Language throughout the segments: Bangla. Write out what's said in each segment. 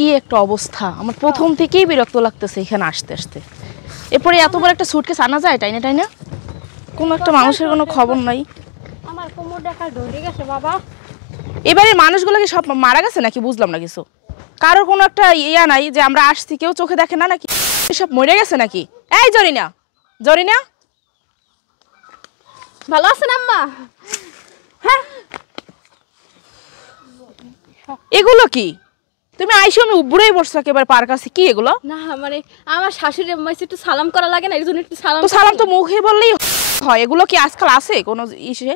কি একটা অবস্থা, আমার প্রথম থেকেই বিরক্ত লাগতেছে এখানে আসতে আসতে। এরপরে এত বড় একটা সুটকেস আনা যায় টাইনা টাইনা? কোনো একটা মানুষের কোনো খবর নাই। আমার কোমরটা কাল ধরে গেছে বাবা। এবারে মানুষগুলো কি সব মারা গেছে নাকি বুঝলাম না কিছু। কারোর কোনো একটা ইয়া নাই যে আমরা আসছি কেউ চোখে দেখে না নাকি সব মরে গেছে নাকি? এই জরিনা, জরিনা ভালো আছেন আম্মা? হ্যাঁ। এগুলো কি? তুমি আইসো আমি উপরেই বসছো একেবারে পার কাছে, কি এগুলো? না মানে আমার শাশুড়ি আম্মাইছে একটু সালাম করা লাগে না, একজন একটু সালাম। তো সালাম তো মুখে বললেই হয়, এগুলো কি আজকাল আছে কোনো ইসে?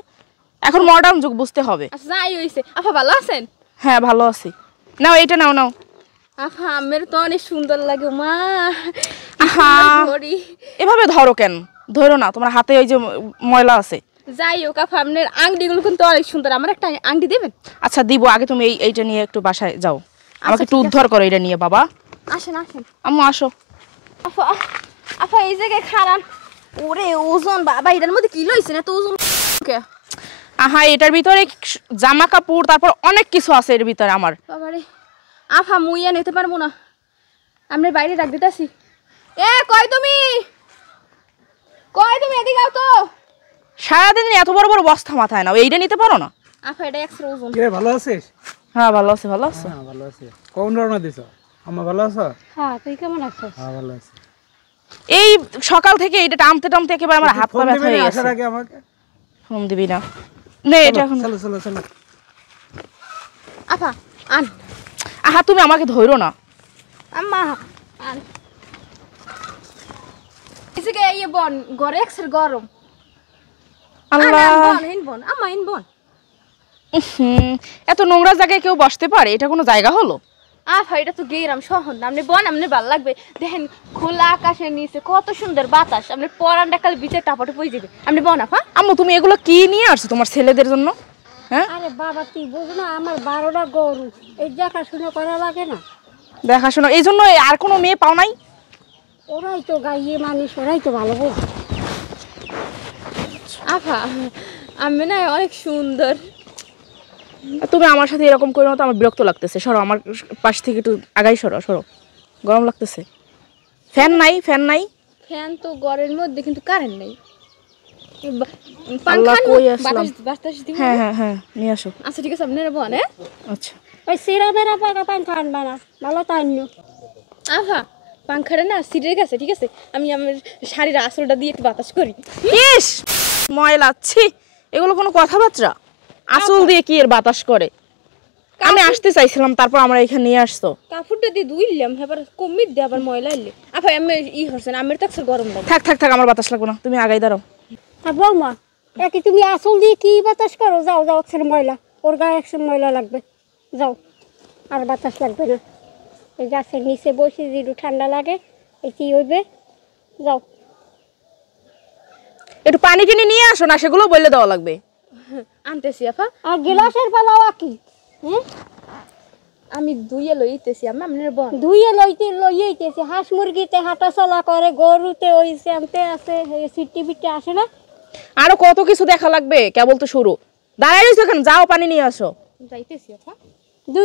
এখন মডার্ন যুগ, বুঝতে হবে। আচ্ছা যাই হইছে। আপা ভালো আছেন? হ্যাঁ ভালো আছি। নাও এইটা নাও নাও। আপা আমের তো অনেক সুন্দর লাগে মা। আহা এভাবে ধরো কেন? ধরো না, তোমার হাতে ওই যে ময়লা আছে। যাই হোক আপা আপনার আংটিগুলো কিন্তু অনেক সুন্দর, আমার একটা আংটি দেবেন? আচ্ছা দিব, আগে তুমি এইটা নিয়ে একটু বাসায় যাও, আমাকে একটু উদ্ধার করো এটা নিয়ে। বাবা আসেন আসেন। আম্মু আসো। আপা আপা এই জায়গায় খারাপ। ওরে ওজন বাবা, এটার মধ্যে কি লইছে না তো ওজন। আহা এটার ভিতরে জামা কাপড় তারপর অনেক কিছু আছে এর ভিতরে আমার। বাবারে আফা মুইয়া নিতে পারবো না, আমরা বাইরে রাখ দিতেছি। এ কই তুমি, কই তুমি এদিকে আও তো। সারাদিন এত বড় বড় বস্তা মাথায় নাও, এইটা নিতে পারো না? আফা এটা এক্সট্রা ওজন। কে ভালো আছিস? হ্যাঁ ভালো আছে। ভালো আছে? হ্যাঁ ভালো আছি। কোন রওনা দিছ? আম্মা ভালো আছো? হ্যাঁ তুই কেমন আছিস? হ্যাঁ ভালো আছি। এই সকাল থেকে এটা টানতে টানতে একেবারে আমার হাত পা ব্যথা হয়ে গেছে। আসার আগে আমাকে ফোন দিবি না? নে এটা এখন। চলো চলো চলো। আফা আন। আহা তুমি আমাকে ধরো না। আম্মা আন। এদিকে এই বন ঘরে এক্সের গরম। আল্লাহ বন ইন বন আম্মা ইন বন। এত নোংরা জায়গায় কেউ বসতে পারে? এটা কোনো জায়গা হলো? আফা এটা তো গেরাম শহর না, আপনি বন আপনি ভালো লাগবে। দেখেন খোলা আকাশের নিচে কত সুন্দর বাতাস, আপনি পরানটা কাল বিচে টাপাটে পড়ে যাবে। আপনি বন আফা। আম্মু তুমি এগুলো কি নিয়ে আসছো তোমার ছেলেদের জন্য? হ্যাঁ আরে বাবা তুই বুঝ না, আমার 12টা গরু, এই দেখাশোনা করা লাগে না? দেখাশোনা এই জন্য আর কোনো মেয়ে পাও নাই? ওরাই তো গাইয়ে মানুষ, ওরাই তো ভালো বোঝে। আফা আমি না অনেক সুন্দর। তুমি আমার সাথে এরকম করো না তো, আমার বিরক্ত লাগতেছে। সরো আমার পাশ থেকে একটু আগাই সরো, সরো। গরম লাগতেছে। ফ্যান নাই? ফ্যান নাই? ফ্যান তো ঘরের মধ্যে কিন্তু কারেন্ট নেই। আল্লাহ কই আসলাম। বাতাস দিবে। হ্যাঁ হ্যাঁ হ্যাঁ নিয়ে আসো। আচ্ছা ঠিক আছে আপনারা বন। হ্যাঁ আচ্ছা ওই সিরা মেরা পাকা পাঙ্খা আনবা না, ভালো তো আনিও। আফা পাংখাটা না সিটের কাছে, ঠিক আছে আমি আমার শাড়ির আঁচলটা দিয়ে একটু বাতাস করি। ইস ময়লা, ছি এগুলো কোনো কথাবার্তা? আসল দিয়ে কি এর বাতাস করে? আমি আসতে চাইছিলাম, তারপর আমরা এখানে নিয়ে আসছো। কাপড়টা দিয়ে ধুইলাম, এবার কমিয়ে দিয়ে আবার ময়লা এলে। আফা আমি হচ্ছেন আমার তো গরম লাগে। থাক থাক থাক, আমার বাতাস লাগবে না, তুমি আগাই দাঁড়াও। আর বৌমা একে তুমি আসল দিয়ে কি বাতাস করো? যাও যাও, একসাথে ময়লা, ওর গায়ে একসাথে ময়লা লাগবে, যাও। আর বাতাস লাগবে না, এই গাছের নিচে বসে যেটু ঠান্ডা লাগে এই কি হইবে, যাও। একটু পানি কিনে নিয়ে আসো না, সেগুলো বলে দেওয়া লাগবে। আনতেছি আফা। আর গিলাসের পালাওয়া কি? আমি ধুইয়ে লইতেছি আমি আপনার বন। ধুইয়ে লইতেছে, হাঁস মুরগিতে হাঁটা চলা করে, গরুতে ওই চ্যাম্পে আছে, সিটি বিটে আসে না? আরো কত কিছু দেখা লাগবে, কেবল তো শুরু। দাঁড়াই রয়েছো এখানে, যাও পানি নিয়ে আসো। যাইতেছি আফা।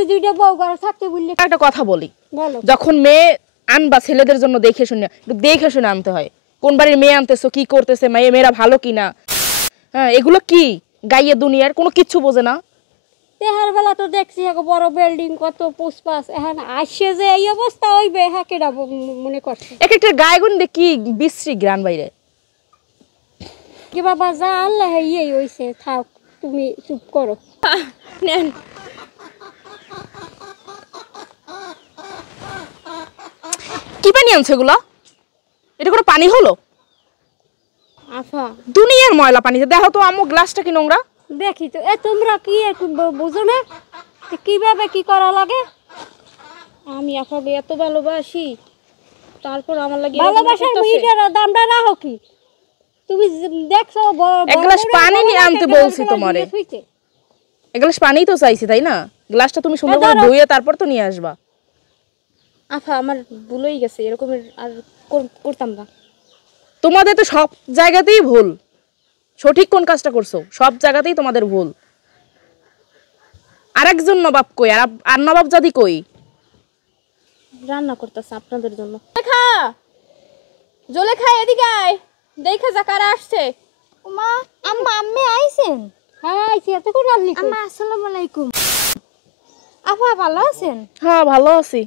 দুইটা বউ ঘরে থাকতে বললে। একটা কথা বলি, বলো। যখন মেয়ে আনবা ছেলেদের জন্য দেখে শুনে, একটু দেখে শুনে আনতে হয়। কোন বাড়ির মেয়ে আনতেছো, কি করতেছে, মেয়েরা ভালো কিনা, হ্যাঁ এগুলো কি গাইয়ে দুনিয়ার কোনো কিচ্ছু বোঝে না। তেহার বেলা তো দেখছি এক বড় বিল্ডিং, কত পুষ্পাস, এখন আসছে যে এই অবস্থা হইবে, হ্যাঁ কেডা মনে করছে? এক একটা গায়ে গুন দেখি বিশ্রী গ্রান বাইরে। কি বাবা যা আল্লাহ এই হইছে, থাক তুমি চুপ করো। নেন কি পানি আনছে এগুলো? এটা কোনো পানি হলো? আফা দুনিয়ার ময়লা পানিতে। দেখো তো আম্মু গ্লাসটা কি নোংরা। দেখি তো, তোমরা কি একটু বুঝো না কিভাবে কি করা লাগে? আমি আফাকে এত ভালোবাসি, তারপর আমার লাগে ভালোবাসার মিটার দামটা রাখো কি? তুমি দেখছো এক গ্লাস পানি নিয়ে আনতে বলছি তোমারে। এক গ্লাস পানি তো চাইছি তাই না? গ্লাসটা তুমি সুন্দর করে ধুয়ে তারপর তো নিয়ে আসবা। আফা আমার ভুলই গেছে, এরকমের আর করতাম না। তোমাদের তো সব জায়গাতেই ভুল। সঠিক কোন কাজটা করছো? সব জায়গাতেই তোমাদের ভুল। আরেকজন নবাব কই? আর নবাব জাদি কই? রান্না করতেছে আপনাদের জন্য। জলেখা, জলেখা এদিকে আয়, দেখে যা কারা আসছে। মা আম্মা আম্মে আইছেন? হ্যাঁ আইছি, এতক্ষণ আসলি কই? আম্মা আসসালামু আলাইকুম। আপা ভালো আছেন? হ্যাঁ ভালো আছি।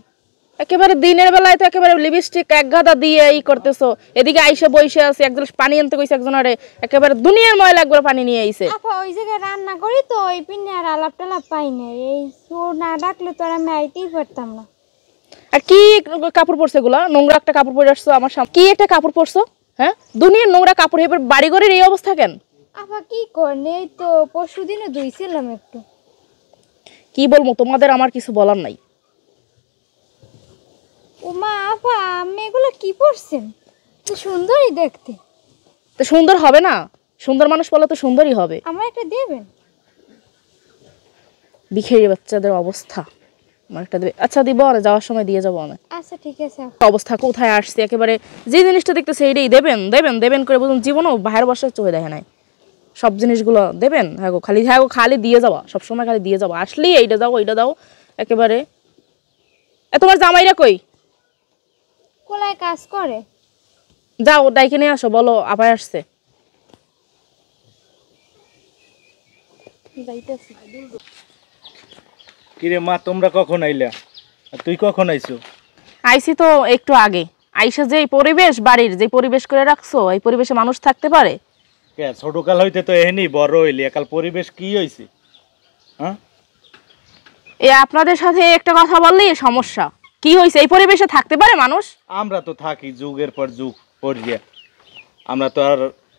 একেবারে দিনের বেলায় তো একেবারে লিপস্টিক এক গাদা দিয়ে ই করতেছো, এদিকে আইসে বইসে আছে, এক গ্লাস পানি আনতে কইছে একজনারে, একেবারে দুনিয়ার ময়লা একবার পানি নিয়ে আইছে। আপা ওই জায়গায় রান্না করি তো ওই পিনে আর আলাপ টালাপ পাই না, এই চোর না ডাকলে তো আর আমি আইতেই পারতাম না। আর কি কাপড় পরছে এগুলা? নোংরা একটা কাপড় পরে আসছো আমার সামনে, কি একটা কাপড় পরছো? হ্যাঁ, দুনিয়ার নোংরা কাপড়, এবার বাড়ি ঘরের এই অবস্থা কেন? আপা কি করেন, এই তো পরশু দিনে ধুইছিলাম একটু। কি বলবো তোমাদের, আমার কিছু বলার নাই। ও মা আপা আমি এগুলো কি পরছেন? তো সুন্দরই দেখতে। তো সুন্দর হবে না? সুন্দর মানুষ বলে তো সুন্দরই হবে। আমার একটা দেবেন? বিখেরি বাচ্চাদের অবস্থা, আমার একটা দেবে। আচ্ছা দিব, আর যাওয়ার সময় দিয়ে যাবো আমি। আচ্ছা ঠিক আছে আপা। অবস্থা কোথায় আসছে, একেবারে যে জিনিসটা দেখতেছে এইটাই দেবেন দেবেন দেবেন করে বলুন, জীবনও বাইরের বসায় চোখে দেখে নাই। সব জিনিসগুলো দেবেন, হ্যাঁ গো খালি দিয়ে যাওয়া, সবসময় খালি দিয়ে যাওয়া, আসলেই এইটা দাও ওইটা দাও একেবারে। তোমার জামাইরা কই? কোলায় কাজ করে। যাও ডাইকে নিয়ে আসো, বলো আপায় আসছে। যাইতেছি। কিরে মা, তোমরা কখন আইলা? আর তুই কখন আইছো? আইসি তো একটু আগে। আইসা যে এই পরিবেশ, বাড়ির যে পরিবেশ করে রাখছো, এই পরিবেশে মানুষ থাকতে পারে? কে ছোটকাল হইতে তো এহেনি বড় হইলি, একাল পরিবেশ কি হইছে? হ্যাঁ, আপনাদের সাথে একটা কথা বললেই সমস্যা। কি হয়েছে, এই পরিবেশে থাকতে পারে মানুষ? আমরা তো থাকি যুগের পর যুগ পড়িয়া। আমরা তো আর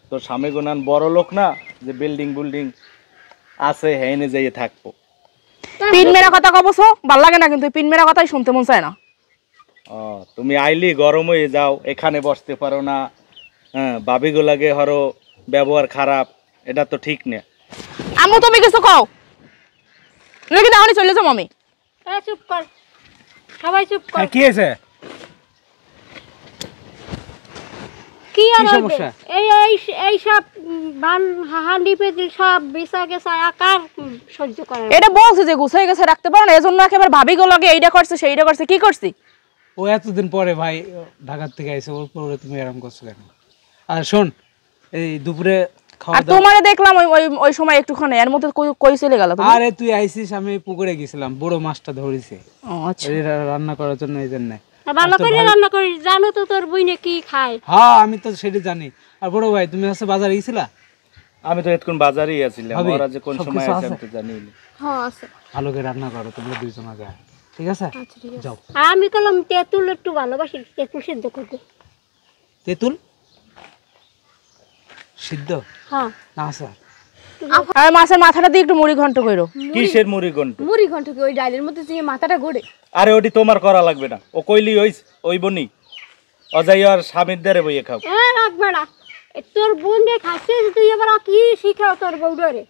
তোর স্বামী গুনান বড় লোক না যে বিল্ডিং বিল্ডিং আছে হেনে যাইয়ে থাকবো। পিন মেরা কথা কবছো ভাল লাগে না, কিন্তু পিন মেরা কথাই শুনতে মন চায় না। ও তুমি আইলি গরম হয়ে যাও, এখানে বসতে পারো না। হ্যাঁ, ভাবিগুলাকে হরো ব্যবহার খারাপ, এটা তো ঠিক না। আম্মু তুমি কিছু কও নাকি? তাহলে চলে যাবো আমি। চুপ কর, সবাই চুপ কর। কি হয়েছে? কি আর কি হইবে? সমস্যা? এই এই এই সব বান হাঁড়ি পেতিল সব বিছা গেছে, আকার সহ্য করে। এটা বলছে যে গুছাই গেছে রাখতে পারো না, এজন্য একেবারে ভাবি গো লাগে এইটা করছে সেইটা করছে। কি করছি? ও এতদিন পরে ভাই ঢাকার থেকে আইছে, ওর পরে তুমি এরকম করছো কেন? আর শোন, এই দুপুরে খাওয়া আর তোমারে দেখলাম ওই ওই ওই সময় একটুখানি, এর মধ্যে কই চলে গেল তুমি? আরে তুই আইছিস, আমি পুকুরে গেছিলাম, বড় মাছটা ধরেছে ও আচ্ছা। এই রান্না করার জন্য, এই জন্য। ভালো করে রান্না করিস, জানো তো তোর বইনে কি খায়। হ্যাঁ আমি তো সেটা জানি। আর বড় ভাই তুমি হচ্ছে বাজারে গেছিলা? আমি তো এতক্ষণ বাজারেই আছিলাম, ভাবি, ওরা যে কোন সব সময় কিছু আসে আছে? আমি তো জানি না। হ্যাঁ আছে। ভালো করে রান্না করো তোমরা দুইজন আগে, ঠিক আছে? আচ্ছা ঠিক আছে। যাও। আর আমি কলম তেঁতুল একটু ভালোবাসি, তেঁতুল সিদ্ধ করতে। তেঁতুল সিদ্ধ হ্যাঁ না স্যার? আর মাছের মাথাটা দিয়ে একটু মুড়ি ঘন্ট কইরো। কিসের মুড়ি গন্টু? মুড়ি ঘন্ট কি ওই ডালের মধ্যে যে মাথাটা গড়ে? আরে ওটি তোমার করা লাগবে না, ও কইলি ওই বনি অজাই আর স্বামীর দ্বারে বইয়ে খাও। রাখবে না, তোর বোনকে খাচ্ছে, তুই এবার কি শিখাও তোর বউডারে?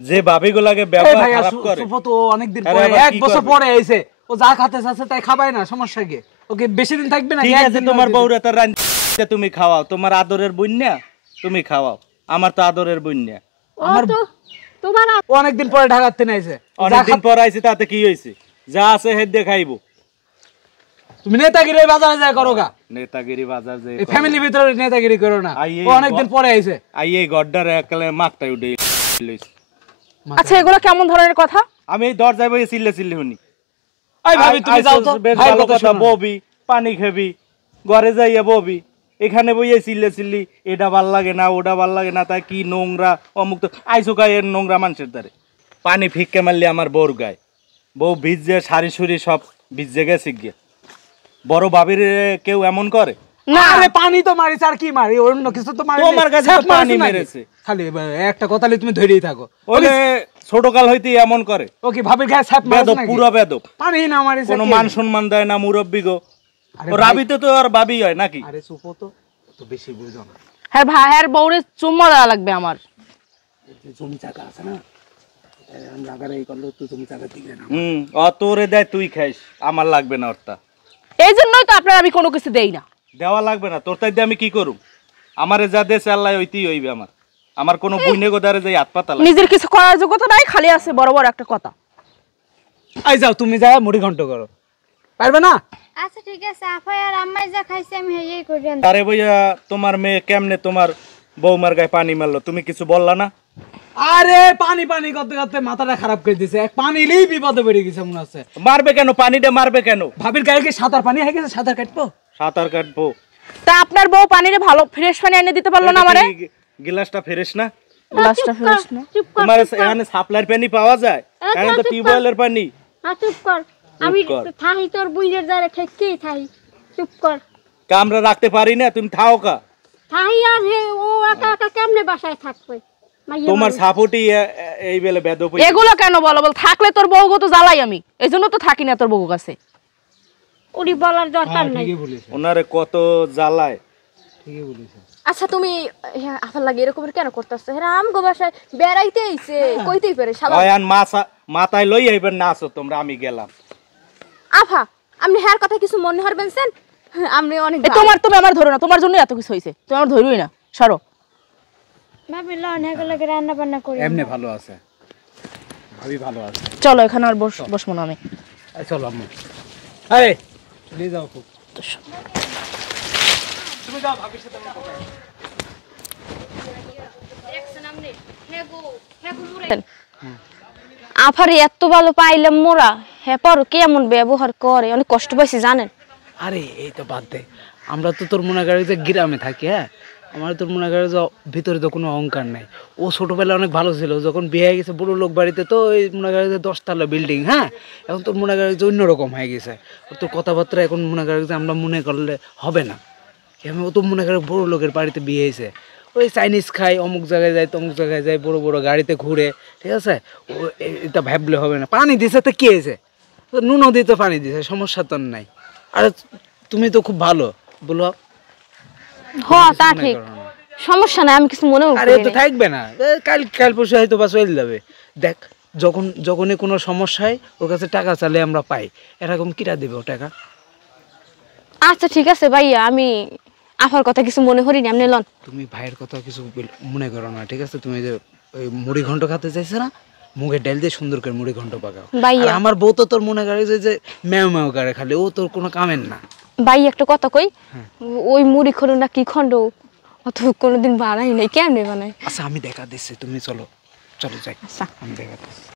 যে ভাবিগুলাকে ব্যবহার খারাপ করে। সুফত ও অনেকদিন আরে পরে, আবার এক কি বছর করবে? পরে আইছে, ও যা খাতে চাচ্ছে তাই খাবাই না, সমস্যা কি? ওকে বেশি দিন থাকবে না? ঠিক আছে, তোমার বউরা তার রান্না তুমি খাওয়াও, তোমার আদরের বন্যা তুমি খাওয়াও, আমার তো আদরের বন্যা। আমার তো তোমার ও অনেকদিন পরে ঢাকার থেকে আইছে, অনেকদিন পর আইছি, তাতে কি হয়েছে? যা আছে হেড খাইবো। তুমি নেতাগিরি বাজারে যায় করো গা, নেতাগিরি বাজার যে এই ফ্যামিলি ভিতরে নেতাগিরি করো না। ও অনেকদিন পরে আইছে। আই এই গড্ডার একলে মাকটাই উঠে লইছে। আচ্ছা এগুলো কেমন ধরনের কথা? আমি এই দরজায় বইয়ে চিল্লে চিল্লে শুনি। এই ভাবি তুমি যাও তো, বেশ ভাই ভালো কথা কথা, শোনো। ববি পানি খাবি, ঘরে যাইয়া ববি, এখানে বইয়ে চিল্লে চিল্লি এটা ভাল লাগে না ওটা ভাল লাগে না, তাই কি নোংরা অমুক। তো আইসো গায়ে নোংরা মানুষের দ্বারে পানি ফিক্কে মারলে আমার বউর গায়ে, বউ ভিজে শাড়ি সুড়ি সব ভিজে গেছে গিয়ে। বড় ভাবির কেউ এমন করে? না আরে পানি তো মারিস, আর কি মারি, অন্য কিছু তো মারি। তোমার কাছে তো পানি মেরেছে। খালি একটা কথা তুমি ধরেই থাকো। ওলে ছোটকাল হইতে এমন করে। ও কি ভাবির গায়ে ছাপ মারছ বেদব, নাকি? পুরো বেদব, পানি না মারিস কোনো মান সম্মান দেয় না মুরব্বি গো। ও রাবিতে তো আর ভাবি হয় নাকি? আরে চুপ তো, তো বেশি বুঝো না। হ্যাঁ ভাই, হ্যাঁ বউরে চুম্মা দেওয়া লাগবে আমার। জমি জায়গা আছে না, জায়গার এই করলো তো জমি জায়গা দিবে না। তোরে দেয় তুই খাইস, আমার লাগবে না ওরটা। এই জন্যই তো আপনার আমি কোনো কিছু দেই না। দেওয়া লাগবে না, তোর তাই দিয়ে আমি কি করুম? আমারে যা দেশে আল্লাহ ওইতেই হইবে। আমার কোনো বইনে গোদারে যাই হাত পাতা লাগে। নিজের কিছু করার যোগ্যতা নাই, খালি আছে বড় বড় একটা কথা। আই যাও, তুমি যা মুড়ি ঘন্ট করো, পারবে না? আচ্ছা ঠিক আছে, আফা আর আম্মাই যা খাইছে আমি হেই করি আনছি। আরে ভাইয়া তোমার মেয়ে কেমনে তোমার বৌমার গায়ে পানি মারলো, তুমি কিছু বললা না? আরে পানি পানি করতে করতে মাথাটা খারাপ করে দিছে, এক পানি নিলেই বিপদে পড়ে গেছে মনে হচ্ছে। মারবে কেন, পানিটা মারবে কেন? ভাবির গায়ে কি সাঁতার পানি হয়ে গেছে, সাঁতার কাটবো? সাঁতার কাটবো? তা আপনার বউ পানিরে ভালো ফ্রেশ পানি এনে দিতে পারলো না আমারে? এটা কি গিলাসটা ফ্রেশ না? গ্লাসটা ফ্রেশ না? চুপ কর, তোমার এখানে সাপ্লাইয়ের পানি পাওয়া যায়, এখানে তো টিউবওয়েলের পানি। চুপ কর। আমি কর। থাহি তোর বুইয়ের দ্বারা ঠেককেই থাহি। চুপ কর। কামরা রাখতে পারি না, তুমি থাও কা। থাহি আর হে ও একা একা কেমনে বাসায় থাকবে? মাইয়া তোমার মানুষ। সাপোর্টই এই বেলে বেদব। এগুলো কেন বলো? বল থাকলে তোর বউগো তো জ্বালাই আমি, এই জন্য তো থাকি না তোর বউ কাছে। উনি বলার দরকার নাই। ঠিকই বলেছে, ওনারে কত জ্বালায়। ঠিকই বলেছে। আচ্ছা তুমি আফার লাগে এরকম কেন করতেছো? হ্যাঁ আমগো বাসায় বেড়াইতে আইছে, কইতেই পারে শালা। অয়ান মাথায় লই আইবেন না আসো তোমরা, আমি গেলাম। আফা আপনি হ্যার কথা কিছু মনে হরবেন সেন? আপনি অনেক এ তোমার, তুমি আমার ধরো না, তোমার জন্য এত কিছু হইছে, তুমি আমার ধরুই না, সরো। ভাবি লন হেগুলোকে রান্না বান্না করি। এমনি ভালো আছে, ভাবি ভালো আছে। চলো এখানে আর বসবো না আমি। এই চলো আম্মু, এই নিয়ে যাও খুব। তুমি যাও ভাবির সাথে আমার কথা আছে। আফার এত ভালো পাইলাম মোরা, হ্যাঁ পরও কেমন ব্যবহার করে, অনেক কষ্ট পাইছি জানেন। আরে এই তো বাদ দে, আমরা তো তোর মনে করি যে গ্রামে থাকি, হ্যাঁ আমার তোর মনে করে যে ভিতরে তো কোনো অহংকার নাই। ও ছোটবেলায় অনেক ভালো ছিল, যখন বিয়ে হয়ে গেছে বড় লোক বাড়িতে, তো ওই মনে করে যে 10 তলা বিল্ডিং, হ্যাঁ এখন তোর মনে করে যে অন্যরকম হয়ে গেছে। ওর তোর কথাবার্তা এখন মনে করে যে আমরা মনে করলে হবে না। ও তো মনে করে বড় লোকের বাড়িতে বিয়ে হয়েছে, ওই চাইনিজ খায়, অমুক জায়গায় যায় তমুক জায়গায় যায়, বড় বড় গাড়িতে ঘুরে, ঠিক আছে। ও এটা ভাবলে হবে না। পানি দিছে তো কে হয়েছে, নুনও দিতে পানি দিছে, সমস্যা তো নাই। আরে তুমি তো খুব ভালো, বলো। তা ঠিক, সমস্যা নাই, আমি কিছু মনে আরে তো থাকবে না, কাল পরশু হয়তো বা চলে যাবে। দেখ যখনই কোনো সমস্যা হয় ওর কাছে টাকা চাইলে আমরা পাই, এরকম কিরা দেবে ও টাকা? আচ্ছা ঠিক আছে ভাইয়া, আমি আফার কথা কিছু মনে করিনি, আপনি লন। তুমি ভাইয়ের কথা কিছু মনে করো না, ঠিক আছে। তুমি যে ওই মুড়ি ঘন্ট খেতে চাইছো না, মুগের ডাল দিয়ে সুন্দর করে মুড়ি ঘন্ট পাকাও। ভাইয়া। আর আমার বউ তো তোর মনে করে যে ম্যাও ম্যাও করে খালি, ও তোর কোনো কামের না। ভাই একটা কথা কই, ওই মুড়ি খন্ড না কি খন্ড অত কোনোদিন বানাই নাই, কেমনে বানাই? আচ্ছা আমি দেখা দিচ্ছি, তুমি চলো চলো যাই, আচ্ছা। আমি দেখা দিচ্ছি।